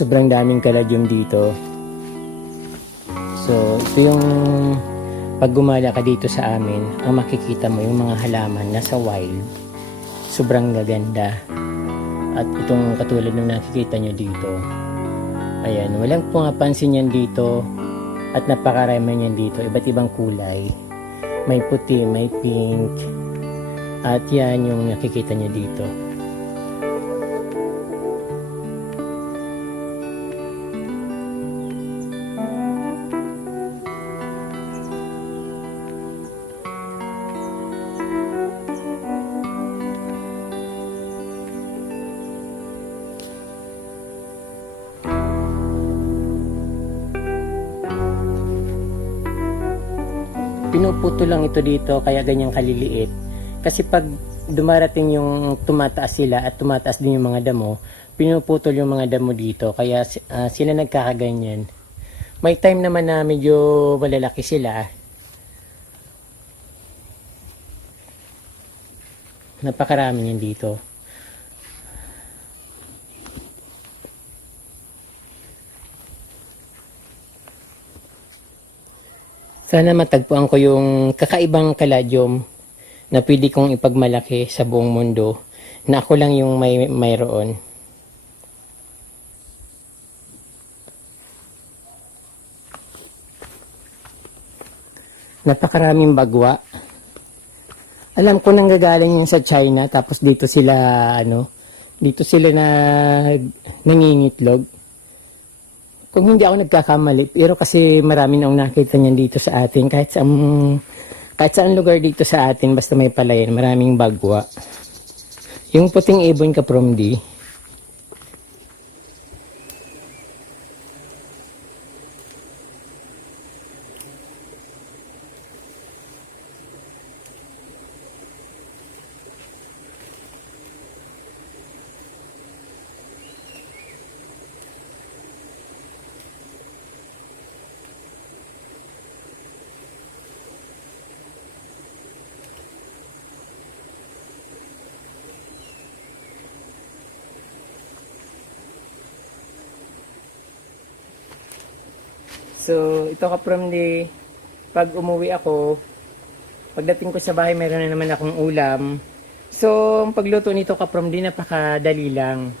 sobrang daming kaladyum dito. So, ito yung pag gumala ka dito sa amin, ang makikita mo yung mga halaman nasa wild. Sobrang gaganda. At itong katulad ng nakikita nyo dito. Ayan, walang pumapansin yan dito. At napakarami yan dito. Iba't ibang kulay. May puti, may pink. At yan yung nakikita nyo dito. Pinuputo lang ito dito kaya ganyang kaliliit. Kasi pag dumarating yung tumataas sila at tumataas din yung mga damo, pinuputol yung mga damo dito kaya sila nagkakaganyan. May time naman na medyo malalaki sila. Napakarami yan dito. Sana matagpuan ko yung kakaibang kaladyum na pwede kong ipagmalaki sa buong mundo na ako lang yung mayroon. Napakaraming bagwa. Alam ko nanggagaling yung sa China tapos dito sila nangingitlog. Kung hindi ako nagkakamali, pero kasi marami na akong nakita niyan dito sa atin. Kahit saan lugar dito sa atin, basta may palayan, maraming bagwa. Yung puting ibon ka from D. So, ito ka from the, pag umuwi ako, pagdating ko sa bahay, meron na naman akong ulam. So, ang pagluto nito ka from the, napakadali lang.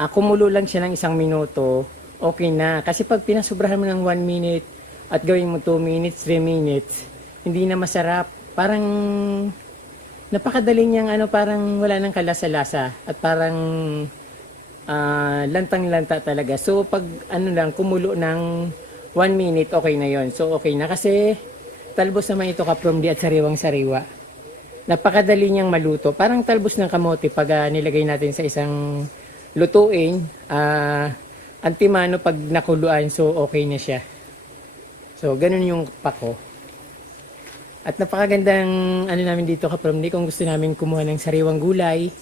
Kumulo lang siya ng 1 minuto, okay na. Kasi pag pinasubrahan mo ng 1 minute at gawin mo 2 minutes, 3 minutes, hindi na masarap. Parang, napakadali niyang parang wala nang kalasa-lasa. At parang, lantang-lanta talaga. So, pag kumulo ng 1 minute, okay na yon. So, okay na. Kasi, talbos naman ito ka from di at sariwang-sariwa. Napakadali niyang maluto. Parang talbos ng kamote pag nilagay natin sa isang lutuin. Antimano pag nakuluan, so okay na siya. So, ganun yung pako. At napakagandang namin dito ka from di kung gusto namin kumuha ng sariwang gulay.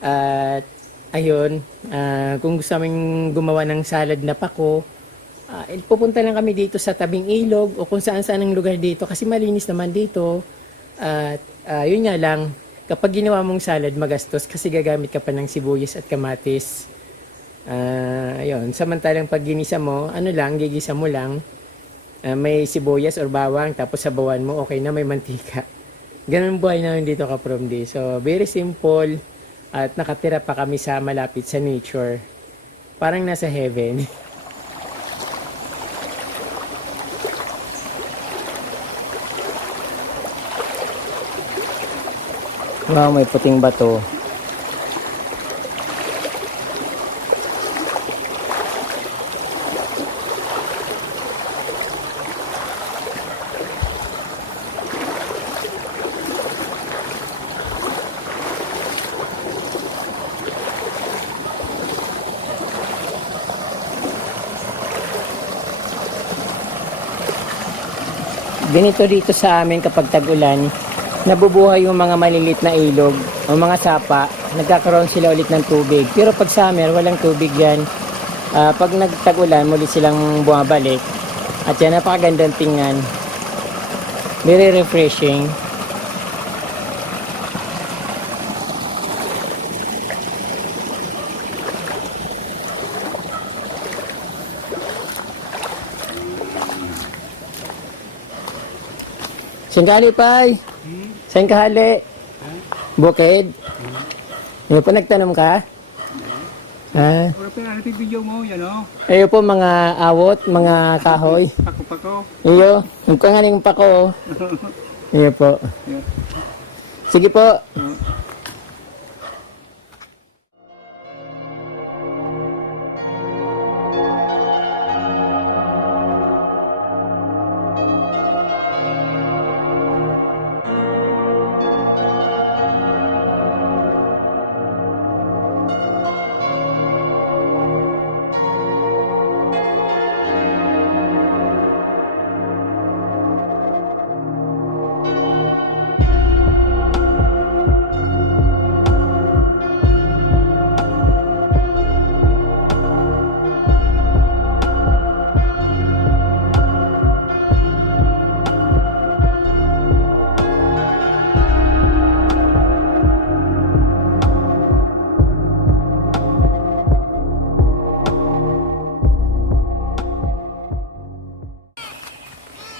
At, ayun, kung gusto namin gumawa ng salad na pako, pupunta lang kami dito sa tabing ilog o kung saan-saan ang lugar dito kasi malinis naman dito. At yun nga lang, kapag ginawa mong salad magastos kasi gagamit ka pa ng sibuyas at kamatis. Ayun, samantalang pag ginisa mo, gigisa mo lang, may sibuyas or bawang tapos sabawan mo, okay na, may mantika. Ganun buhay namin dito ka from day. So very simple at nakatira pa kami sa malapit sa nature. Parang nasa heaven. Wow, may puting bato. Ganito dito sa amin kapag tag-ulan, nabubuhay yung mga maliliit na ilog o mga sapa, nagkakaroon sila ulit ng tubig. Pero pag summer, walang tubig yan. Pag nagtag-ulan, muli silang bumabalik. At yan, napakagandang tingnan. Very refreshing. Saan ka hali, Pai? Saan ka hali? Bukid? Ayun po, nagtanong ka? Ah. Wala pa natin video mo, yan o. Ayun po, mga awot, mga kahoy. Pako-pako. Iyo, yung kangaling pako. Iyo po. Yeah. Sige po.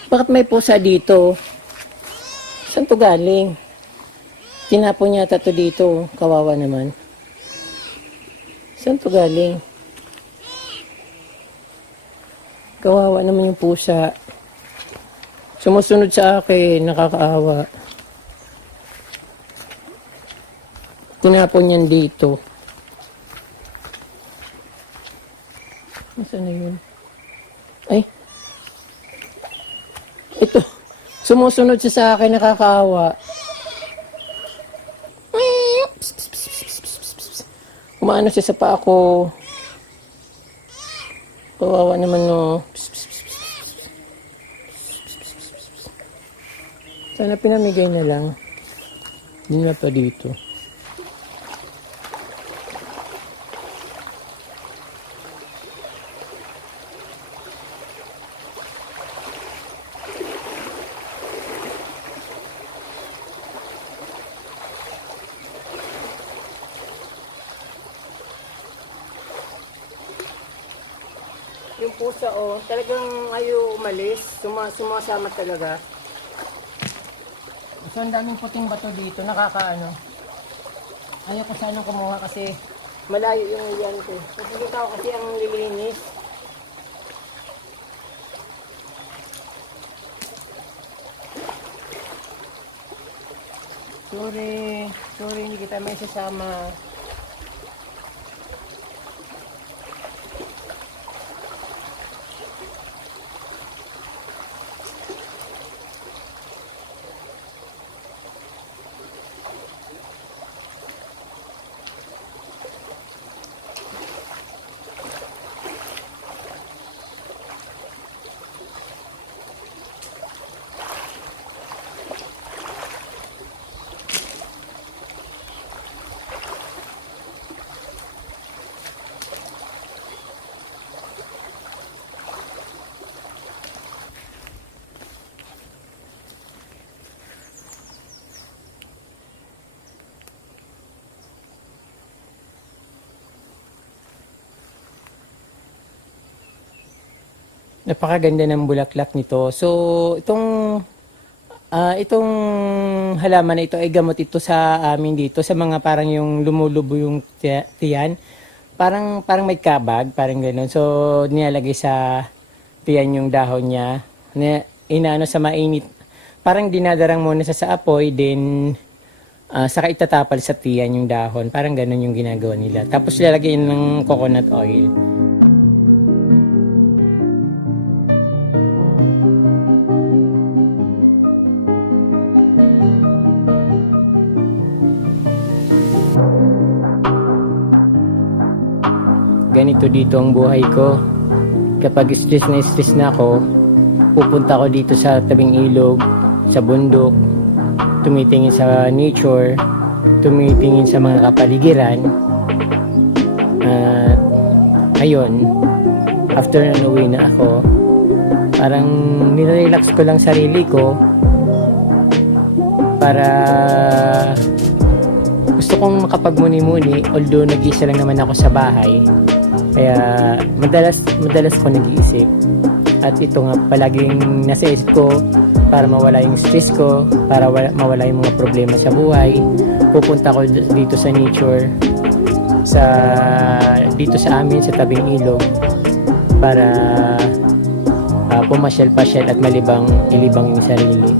Bakit may pusa dito? Saan to galing? Tinapon niya to dito. Kawawa naman. Saan to galing? Kawawa naman yung pusa. Sumusunod sa akin. Nakakaawa. Tinapon niyan dito. Nasaan na yun? Ay! Ito, sumusunod siya sa akin, nakakaawa. Umaano siya sa paa ko. Kawawa naman, no. Sana pinamigay na lang. Hindi na pa dito. Yung pusa, talagang ayaw umalis. Sumasama talaga. So, ang daming puting bato dito. Nakakaano. Ayaw ko sanang kumuha kasi malayo yung iyan ko. Nakikita ko kasi ang lilinis. Sorry, hindi kita may sasama. Napakaganda ng bulaklak nito. So, itong halaman na ito ay gamot ito sa amin dito. Sa mga parang yung lumulubo yung tiyan. Parang may kabag, parang gano'n. So, nilalagay sa tiyan yung dahon niya. Inaano sa mainit. Parang dinadarang muna sa apoy, then saka itatapal sa tiyan yung dahon. Parang gano'n yung ginagawa nila. Tapos lalagyan ng coconut oil. Ganito dito ang buhay ko. Kapag stress na ako, pupunta ako dito sa tabing ilog, sa bundok, tumitingin sa nature, tumitingin sa mga kapaligiran. Ayun, after na uwi na ako, parang nirelax ko lang sarili ko para gusto kong makapagmuni-muni, although nag-isa lang naman ako sa bahay. Kaya madalas ko nag-iisip. At ito nga palaging nasa isip ko, para mawala yung stress ko, para mawala yung mga problema sa buhay. Pupunta ko dito sa nature, dito sa amin sa tabing ilog, para pumasyal-pasyal at ilibang yung sarili.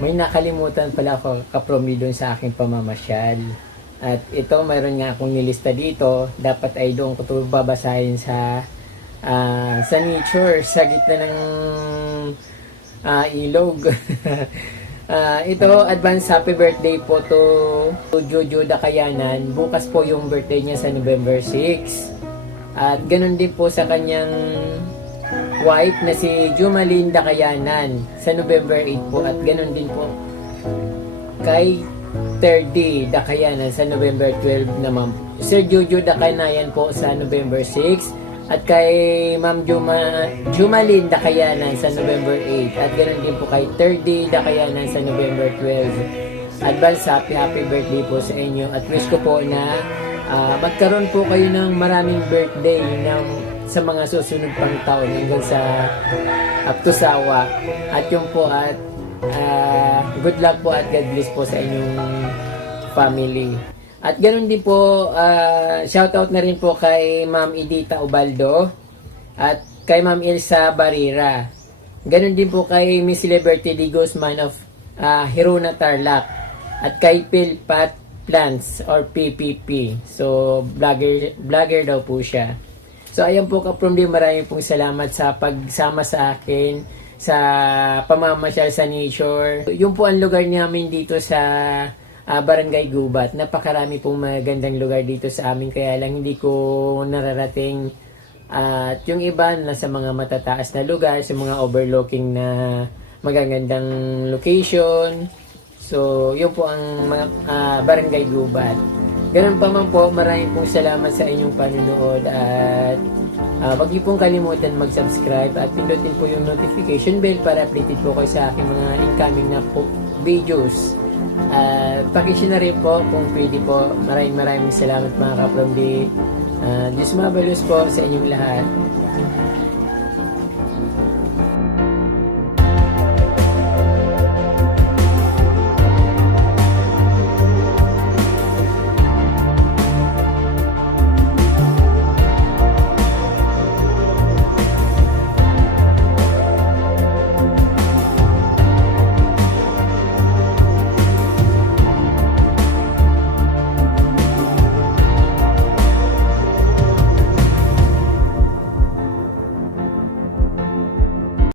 May nakalimutan pala ako, kapromi doon sa aking pamamasyal. At ito, mayroon nga akong nilista dito. Dapat ay doon ko ito babasahin sa nature, sa gitna ng ilog. Ito, advance happy birthday po to Jojo Dakayanan. Bukas po yung birthday niya sa November 6. At ganun din po sa kanyang wife na si Jumalyn Dakayanan sa November 8 po, at ganun din po kay Terdy Dakayanan sa November 12 naman. Sir Jojo Dakayanan po sa November 6, at kay Ma'am Jumalyn Dakayanan sa November 8, at ganun din po kay Terdy Dakayanan sa November 12. Advance happy birthday po sa inyo, at wish ko po na magkaroon po kayo ng maraming birthday sa mga susunod pang taon hanggang sa up to sawa. At yung po, at good luck po at God bless po sa inyong family. At ganoon din po, shoutout na rin po kay Ma'am Edita Ubaldo at kay Ma'am Elsa Barrera. Ganoon din po kay Miss Liberty D. Guzman of Hiruna Tarlac, at kay Pilpat Plants or PPP. So vlogger daw po siya. So ayan po, kaprom din, maraming pong salamat sa pagsama sa akin sa pamamasyal sa nature. Yung po ang lugar namin dito sa Barangay Gubat. Napakarami pong magandang lugar dito sa amin, kaya lang hindi ko nararating. At yung iba nasa mga matataas na lugar, sa mga overlooking na magagandang location. So, yun po ang Barangay Gubat. Ganun pa man po, maraming pong salamat sa inyong panunood at wag niyo pong kalimutan mag-subscribe at pindutin po yung notification bell para updated po kayo sa aking mga incoming na po videos. Pakishare na rin po kung pwede po. Maraming salamat mga ka-From D. Diyos mabalos po sa inyong lahat.